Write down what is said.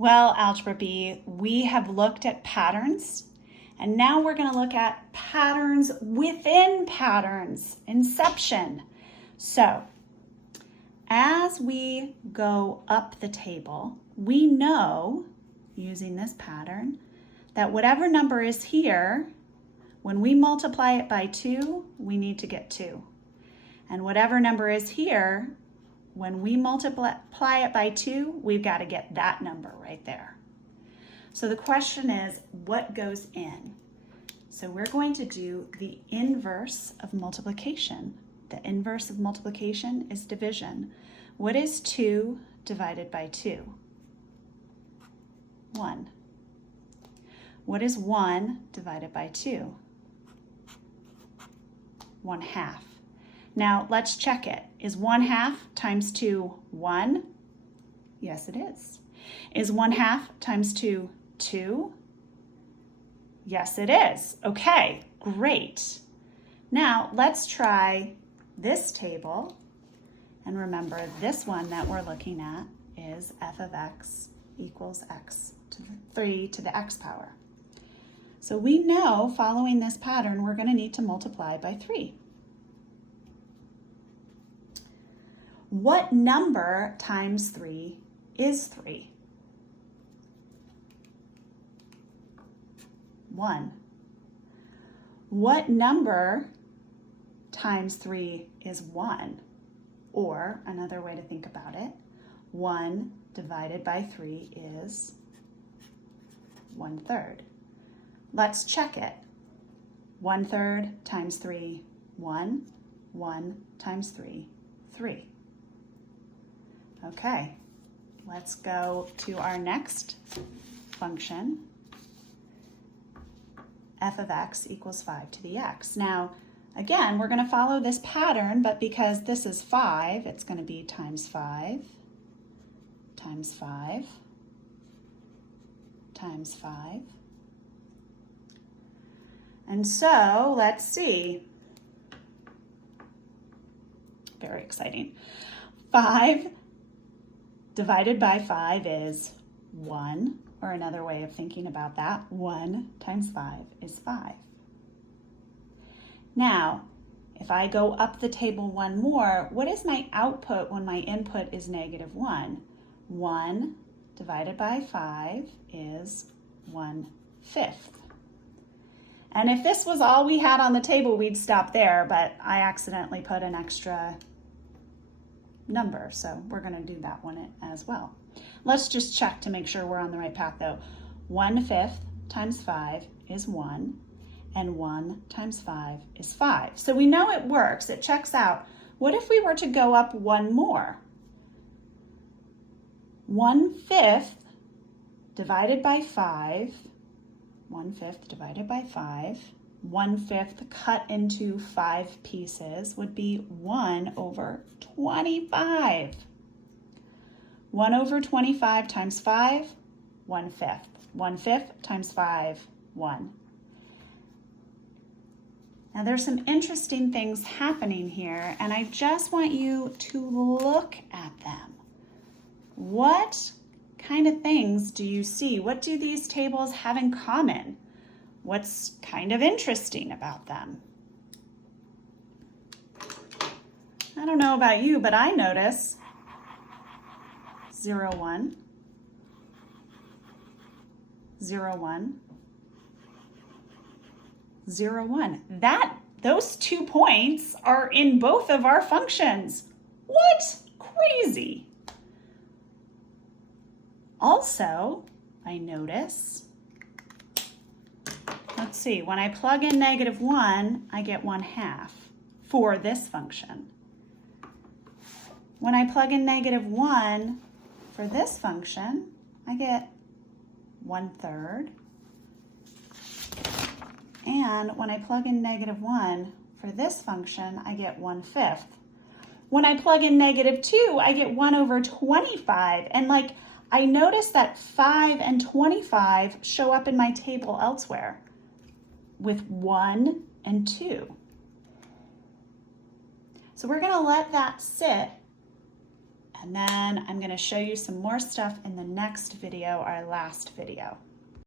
Well, Algebra B, we have looked at patterns, and now we're going to look at patterns within patterns, inception. So, as we go up the table, we know, using this pattern, that whatever number is here, when we multiply it by 2, we need to get 2. And whatever number is here, when we multiply it by 2, we've got to get that number right there. So the question is, what goes in? So we're going to do the inverse of multiplication. The inverse of multiplication is division. What is 2 divided by 2? 1. What is 1 divided by 2? 1/2. Now let's check it. Is 1/2 times 2 1? Yes, it is. Is 1/2 times 2 2? Yes, it is. Okay, great. Now let's try this table. And remember, this one that we're looking at is f of x equals x to the 3 to the x power. So we know, following this pattern, we're going to need to multiply by 3. What number times 3 is 3? 1. What number times 3 is 1? Or, another way to think about it, 1 divided by 3 is 1/3. Let's check it. 1/3 times 3, 1. 1 times 3, 3. Okay, let's go to our next function. F of x equals 5 to the x. Now, again, we're going to follow this pattern, but because this is 5, it's going to be times 5, times 5, times 5. And so, let's see. Very exciting. 5 divided by 5 is 1, or another way of thinking about that, 1 times 5 is 5. Now, if I go up the table one more, what is my output when my input is -1? 1 divided by 5 is 1/5. And if this was all we had on the table, we'd stop there, but I accidentally put an extra number, so we're going to do that one as well. Let's just check to make sure we're on the right path though. 1/5 times 5 is 1, and 1 times 5 is 5. So we know it works, it checks out. What if we were to go up one more? 1/5 divided by 5, 1/5 divided by 5, 1/5 cut into 5 pieces would be 1/25. 1/25 times 5, 1/5. 1/5 times 5, 1. Now there's some interesting things happening here, and I just want you to look at them. What kind of things do you see? What do these tables have in common? What's kind of interesting about them? I don't know about you, but I notice 0, 1, 0, 1, 0, 1. Those 2 points are in both of our functions. What? Crazy. Also, I notice, let's see, when I plug in -1, I get 1/2 for this function. When I plug in -1 for this function, I get 1/3. And when I plug in -1 for this function, I get 1/5. When I plug in -2, I get 1/25. And like, I notice that 5 and 25 show up in my table elsewhere with 1 and 2. So we're going to let that sit And then I'm going to show you some more stuff in the next video, our last video.